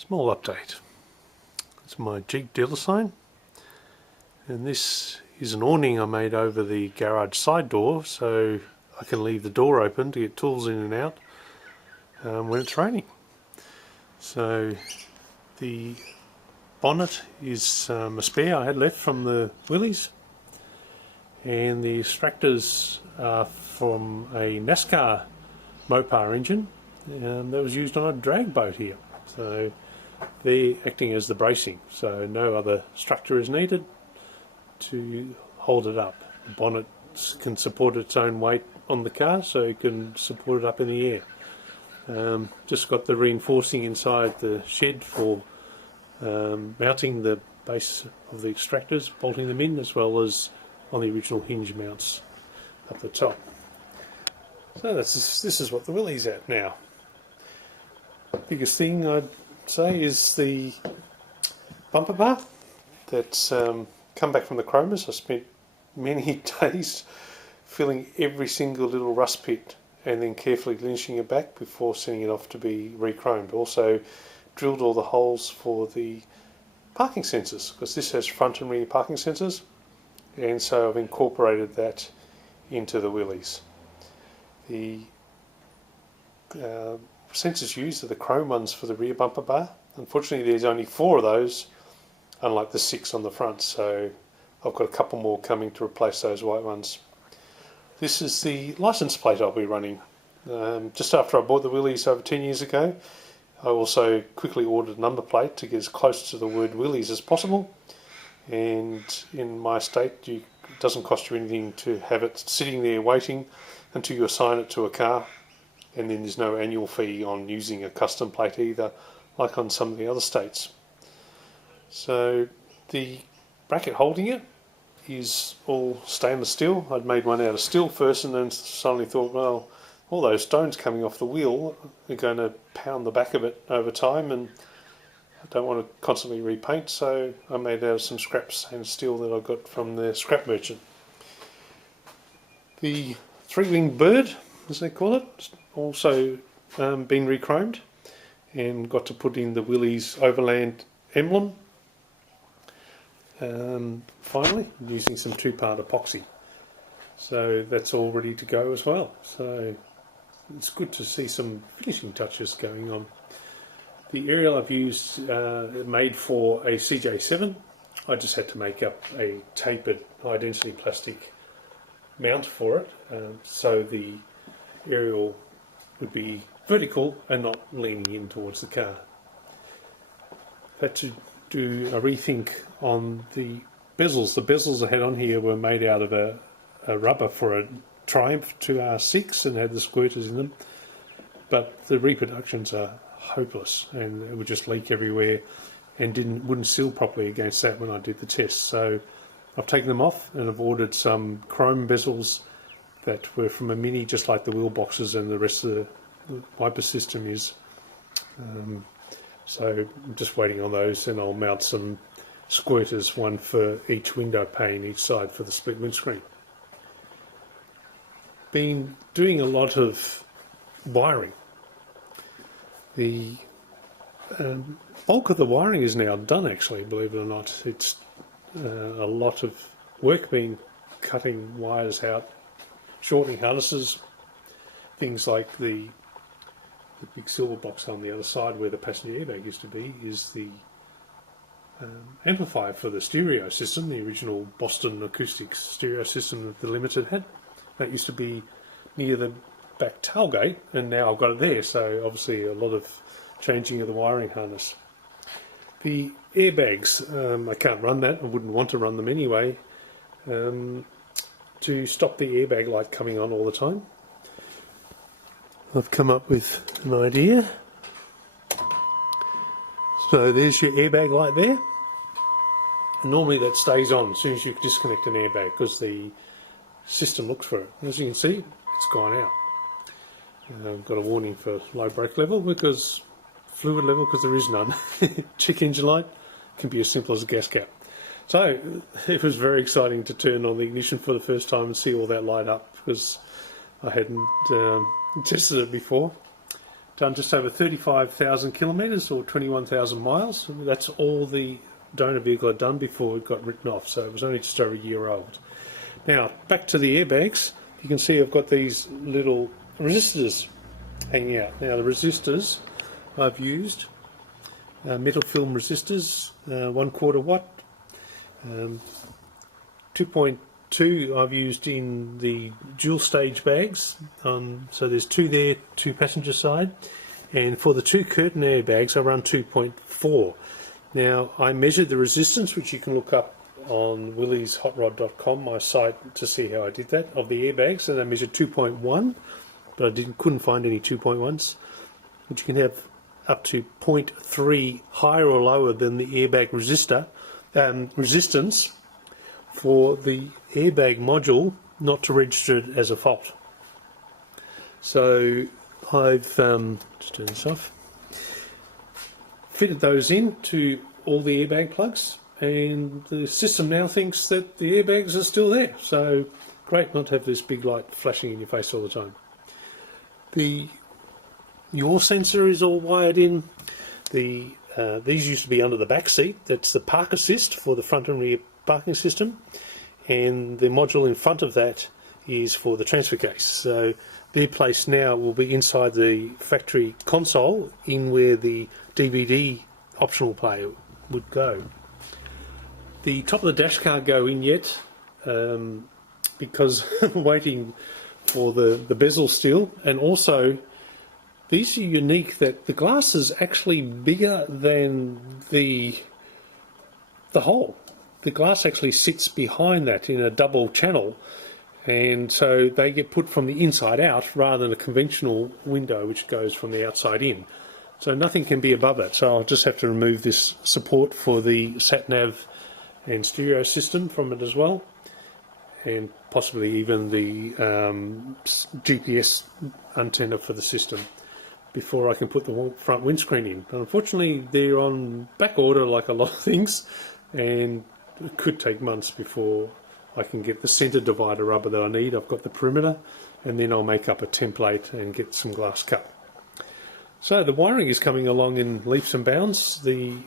Small update. It's my Jeep dealer sign, and this is an awning I made over the garage side door so I can leave the door open to get tools in and out when it's raining. So the bonnet is a spare I had left from the Willys, and the extractors are from a NASCAR Mopar engine that was used on a drag boat here. So they're acting as the bracing, so no other structure is needed to hold it up. The bonnet can support its own weight on the car, so it can support it up in the air. Just got the reinforcing inside the shed for mounting the base of the extractors, bolting them in, as well as on the original hinge mounts up the top. So this is what the Willys at now. Biggest thing I'd say is the bumper bar that's come back from the chromers. I spent many days filling every single little rust pit and then carefully lynching it back before sending it off to be re-chromed. Also drilled all the holes for the parking sensors, because this has front and rear parking sensors, and so I've incorporated that into the Willys. The sensors used are the chrome ones for the rear bumper bar. Unfortunately there's only 4 of those, unlike the 6 on the front, so I've got a couple more coming to replace those white ones. This is the license plate I'll be running. Just after I bought the Willys over 10 years ago, I also quickly ordered a number plate to get as close to the word Willys as possible, and in my state it doesn't cost you anything to have it sitting there waiting until you assign it to a car, and then there's no annual fee on using a custom plate either, like on some of the other states. So the bracket holding it is all stainless steel. I'd made one out of steel first, and then suddenly thought, well, all those stones coming off the wheel are going to pound the back of it over time, and I don't want to constantly repaint, so I made out of some scrap stainless steel that I got from the scrap merchant. The three-winged bird, as they call it, also been re-chromed and got to put in the Willys Overland emblem finally, using some 2-part epoxy. So that's all ready to go as well. So it's good to see some finishing touches going on. The aerial I've used made for a CJ7. I just had to make up a tapered high density plastic mount for it, so the aerial would be vertical and not leaning in towards the car. Had to do a rethink on the bezels. The bezels I had on here were made out of a rubber for a Triumph 2R6 and had the squirters in them, but the reproductions are hopeless and it would just leak everywhere and wouldn't seal properly against that when I did the test. So I've taken them off and I've ordered some chrome bezels that were from a Mini, just like the wheel boxes and the rest of the wiper system is. So I'm just waiting on those, and I'll mount some squirters, one for each window pane each side for the split windscreen. Been doing a lot of wiring. The bulk of the wiring is now done, actually, believe it or not. It's a lot of work being cutting wires out, shortening harnesses, things like the big silver box on the other side where the passenger airbag used to be is the amplifier for the stereo system, the original Boston acoustics stereo system that the Limited had. That used to be near the back tailgate, and now I've got it there, so obviously a lot of changing of the wiring harness. The airbags, I can't run that, I wouldn't want to run them anyway, to stop the airbag light coming on all the time. I've come up with an idea. So there's your airbag light there. Normally that stays on as soon as you disconnect an airbag, because the system looks for it. As you can see, it's gone out. I've got a warning for low brake level, because fluid level, because there is none. Check engine light can be as simple as a gas cap. So it was very exciting to turn on the ignition for the first time and see all that light up, because I hadn't tested it before. done just over 35,000 kilometres or 21,000 miles. That's all the donor vehicle had done before it got written off, so it was only just over a year old. Now, back to the airbags. You can see I've got these little resistors hanging out. Now, the resistors I've used, metal film resistors, 1/4 watt, 2.2 I've used in the dual stage bags, so there's 2 there, 2 passenger side, and for the 2 curtain airbags I run 2.4. Now, I measured the resistance, which you can look up on willyshotrod.com, my site, to see how I did that, of the airbags, and I measured 2.1, but I couldn't find any 2.1s, which you can have up to 0.3 higher or lower than the airbag resistance for the airbag module not to register it as a fault. So I've just turn this off, fitted those in to all the airbag plugs, and the system now thinks that the airbags are still there. So great not to have this big light flashing in your face all the time. The yaw sensor is all wired in. These used to be under the back seat. That's the park assist for the front and rear parking system, and the module in front of that is for the transfer case. So their place now will be inside the factory console, in where the DVD optional player would go. The top of the dash can't go in yet because I'm waiting for the bezel still, and also these are unique that the glass is actually bigger than the hole. The glass actually sits behind that in a double channel, and so they get put from the inside out rather than a conventional window which goes from the outside in. So nothing can be above that. So I'll just have to remove this support for the sat-nav and stereo system from it as well, and possibly even the GPS antenna for the system, before I can put the front windscreen in. And unfortunately, they're on back order like a lot of things, and it could take months before I can get the centre divider rubber that I need. I've got the perimeter, and then I'll make up a template and get some glass cut. So the wiring is coming along in leaps and bounds. The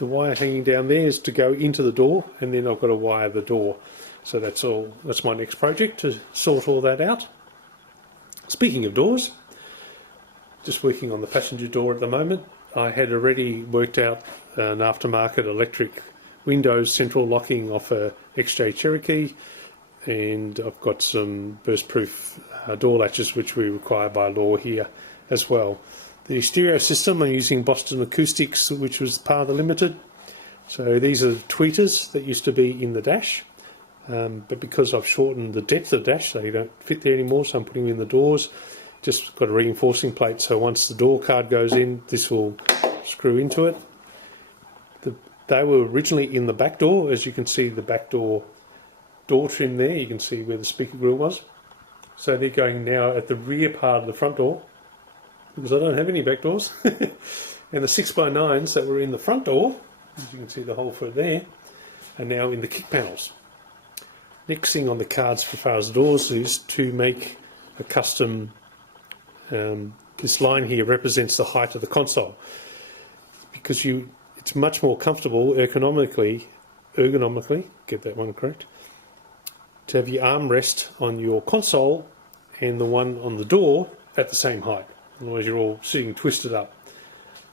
wire hanging down there is to go into the door, and then I've got to wire the door. So that's all. That's my next project, to sort all that out. Speaking of doors, just working on the passenger door at the moment. I had already worked out an aftermarket electric Windows central locking off a XJ Cherokee, and I've got some burst-proof door latches which we require by law here as well. The stereo system, I'm using Boston Acoustics, which was part of the limited. So these are tweeters that used to be in the dash, but because I've shortened the depth of the dash, they don't fit there anymore, so I'm putting them in the doors. Just got a reinforcing plate, so once the door card goes in, this will screw into it. They were originally in the back door. As you can see, the back door trim there, you can see where the speaker grill was. So they're going now at the rear part of the front door, because I don't have any back doors. And the 6x9s that were in the front door, as you can see the hole for it there, are now in the kick panels. Next thing on the cards for far as doors is to make a custom, this line here represents the height of the console, because it's much more comfortable ergonomically, get that one correct, to have your armrest on your console and the one on the door at the same height. Otherwise you're all sitting twisted up.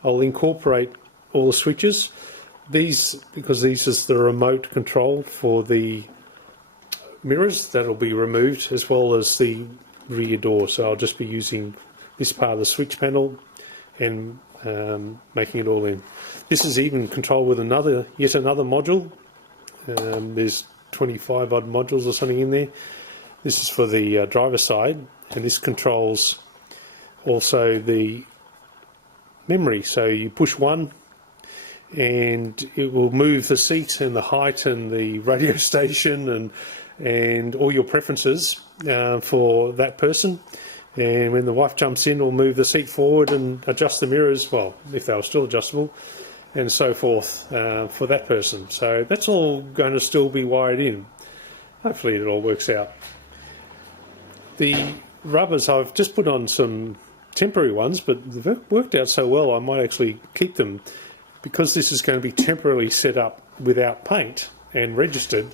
I'll incorporate all the switches. Because these is the remote control for the mirrors, that'll be removed, as well as the rear door. So I'll just be using this part of the switch panel and making it all in. This is even controlled with yet another module. There's 25 odd modules or something in there. This is for the driver's side, and this controls also the memory. So you push one and it will move the seat and the height and the radio station and all your preferences for that person. And when the wife jumps in, we'll move the seat forward and adjust the mirrors, well, if they were still adjustable, and so forth for that person. So that's all going to still be wired in. Hopefully it all works out. The rubbers, I've just put on some temporary ones, but they've worked out so well I might actually keep them, because this is going to be temporarily set up without paint and registered.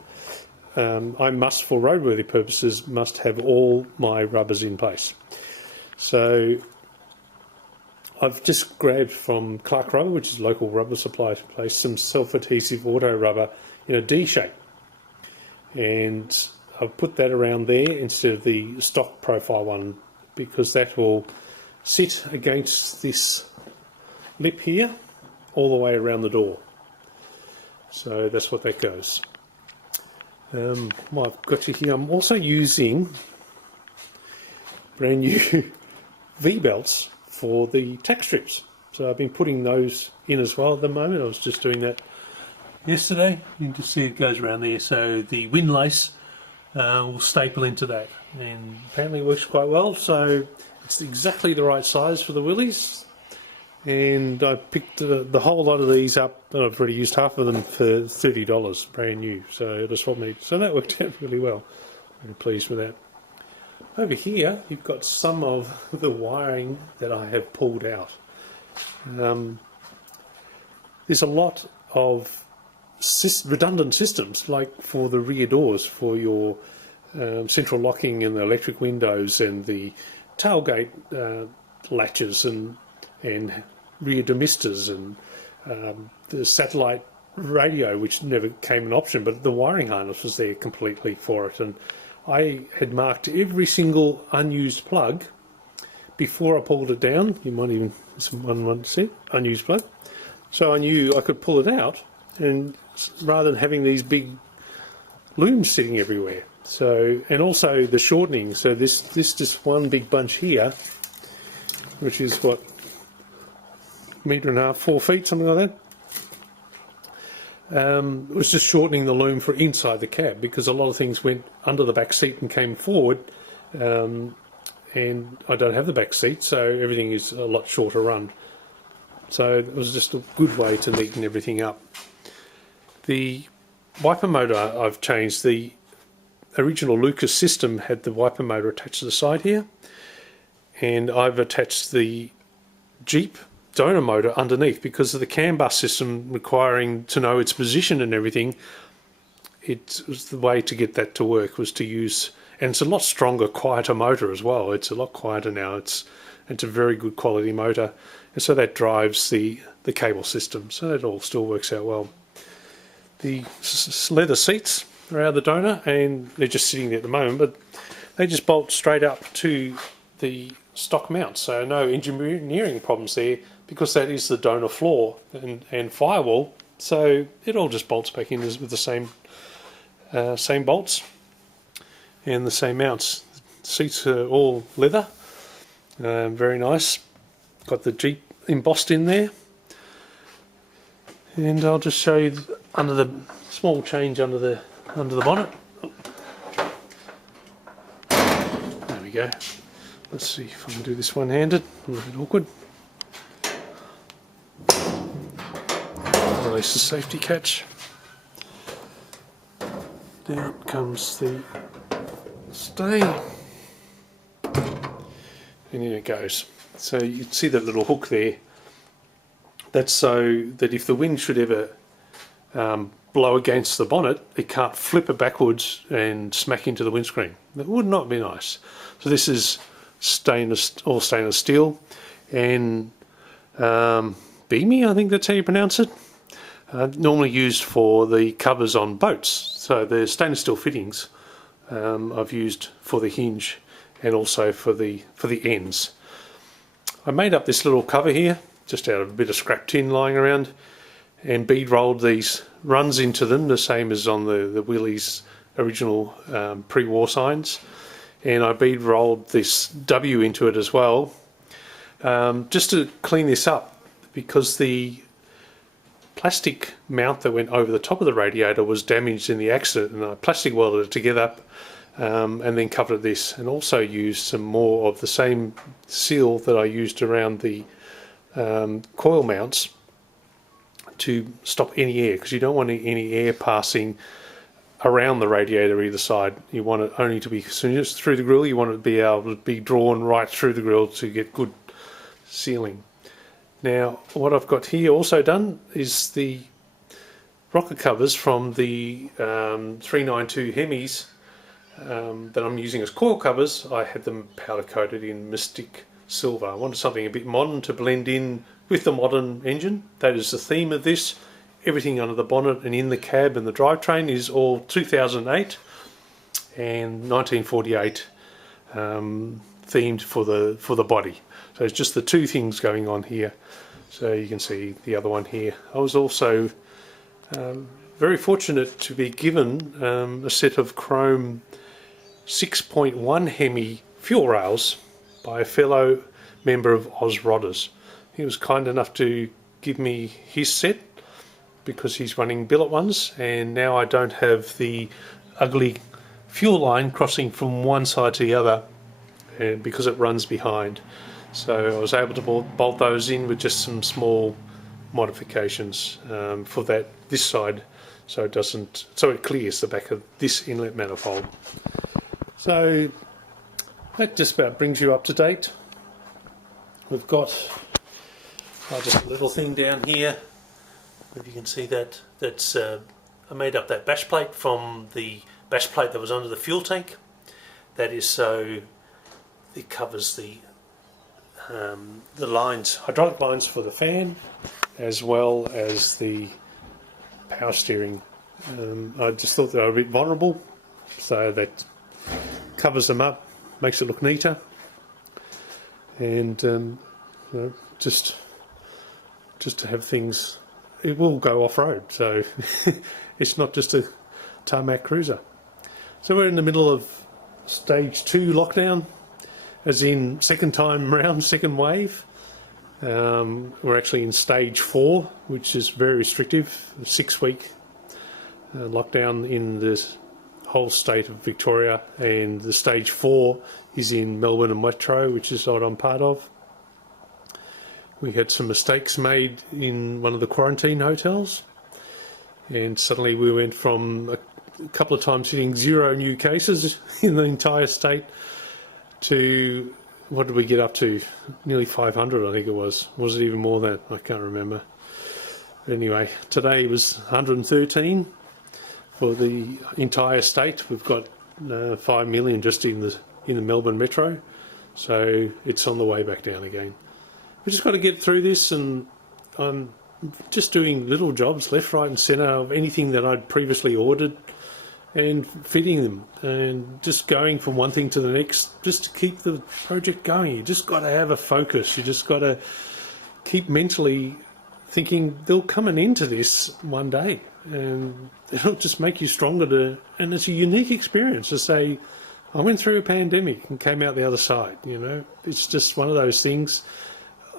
I must, for roadworthy purposes, must have all my rubbers in place. So I've just grabbed from Clark Rubber, which is a local rubber supply place, some self-adhesive auto rubber in a D shape, and I've put that around there instead of the stock profile one, because that will sit against this lip here all the way around the door. So that's what that goes. Well, I've got you here. I'm also using brand new V-belts for the tack strips. So I've been putting those in as well at the moment. I was just doing that yesterday. You can just see it goes around there. So the windlace will staple into that, and apparently it works quite well. So it's exactly the right size for the Willys. And I picked the whole lot of these up, and I've already used half of them for $30, brand new. So that's what made, so that worked out really well. Very pleased with that. Over here, you've got some of the wiring that I have pulled out. There's a lot of redundant systems, like for the rear doors, for your central locking and the electric windows and the tailgate latches and rear demisters and the satellite radio, which never came an option, but the wiring harness was there completely for it. And I had marked every single unused plug before I pulled it down. You might even, someone want to see, unused plug. So I knew I could pull it out, and rather than having these big looms sitting everywhere. So, and also the shortening. So this just one big bunch here, which is what, metre and a half, 4 feet, something like that. It was just shortening the loom for inside the cab, because a lot of things went under the back seat and came forward, and I don't have the back seat, so everything is a lot shorter run. So it was just a good way to neaten everything up. The wiper motor I've changed. The original Lucas system had the wiper motor attached to the side here, and I've attached the Jeep donor motor underneath, because of the CAN bus system requiring to know its position and everything. It was the way to get that to work, was to use, and it's a lot stronger, quieter motor as well. It's a lot quieter now. It's a very good quality motor, and so that drives the cable system. So it all still works out well. The leather seats are out of the donor, and they're just sitting there at the moment, but they just bolt straight up to the stock mount, so no engineering problems there, because that is the donor floor and firewall, so it all just bolts back in with the same bolts and the same mounts. The seats are all leather, very nice. Got the Jeep embossed in there, and I'll just show you under the small change under the bonnet. There we go. Let's see if I can do this one-handed. A little bit awkward. Release the safety catch. Down comes the stay, and in it goes. So you can see that little hook there. That's so that if the wind should ever blow against the bonnet, it can't flip it backwards and smack into the windscreen. That would not be nice. So this is all stainless steel, and beamy, I think that's how you pronounce it. Normally used for the covers on boats. So the stainless steel fittings I've used for the hinge and also for the ends. I made up this little cover here just out of a bit of scrap tin lying around, and bead rolled these runs into them, the same as on the Willys original pre-war signs. And I bead rolled this W into it as well, just to clean this up, because the plastic mount that went over the top of the radiator was damaged in the accident, and I plastic welded it together and then covered this, and also used some more of the same seal that I used around the coil mounts to stop any air, because you don't want any air passing around the radiator either side. You want it only to be, as soon as it's through the grill, you want it to be able to be drawn right through the grill to get good sealing. Now what I've got here also done is the rocker covers from the 392 Hemis that I'm using as coil covers. I had them powder coated in Mystic Silver. I wanted something a bit modern to blend in with the modern engine. That is the theme of this. Everything under the bonnet and in the cab and the drivetrain is all 2008 and 1948 themed for the body. So it's just the two things going on here. So you can see the other one here. I was also very fortunate to be given a set of chrome 6.1 Hemi fuel rails by a fellow member of Oz Rodders. He was kind enough to give me his set because he's running billet ones, and now I don't have the ugly fuel line crossing from one side to the other, and because it runs behind. So I was able to bolt those in with just some small modifications for this side, so it clears the back of this inlet manifold. So that just about brings you up to date. We've got just a little thing down here. If you can see that, I made up that bash plate from the bash plate that was under the fuel tank. That is so it covers the lines, hydraulic lines for the fan, as well as the power steering. I just thought they were a bit vulnerable, so that covers them up, makes it look neater, and you know, just to have things. It will go off-road, so it's not just a tarmac cruiser. So we're in the middle of stage 2 lockdown, as in second time round, second wave. We're actually in stage 4, which is very restrictive, a 6-week lockdown in the whole state of Victoria, and the stage 4 is in Melbourne and Metro, which is what I'm part of. We had some mistakes made in one of the quarantine hotels, and suddenly we went from a couple of times hitting 0 new cases in the entire state to, what did we get up to? Nearly 500, I think it was. Was it even more than that? I can't remember. Anyway, today was 113 for the entire state. We've got 5 million just in the Melbourne Metro, so it's on the way back down again. We just got to get through this, and I'm just doing little jobs left, right and centre of anything that I'd previously ordered and fitting them and just going from one thing to the next just to keep the project going. You just got to have a focus. You just got to keep mentally thinking there'll come an end to this one day, and it'll just make you stronger and it's a unique experience to say, I went through a pandemic and came out the other side. You know, it's just one of those things.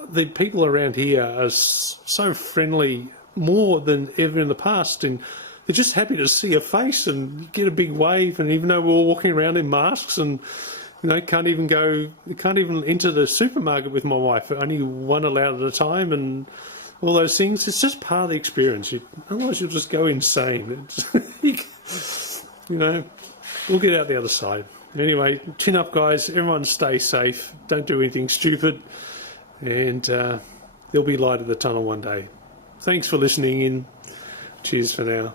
The people around here are so friendly, more than ever in the past, and they're just happy to see a face and get a big wave. And even though we're all walking around in masks and can't even enter the supermarket with my wife, only one allowed at a time, and all those things, it's just part of the experience. Otherwise you'll just go insane. We'll get out the other side. Anyway, chin up guys, everyone stay safe, don't do anything stupid, and there'll be light at the tunnel one day. Thanks for listening in. Cheers for now.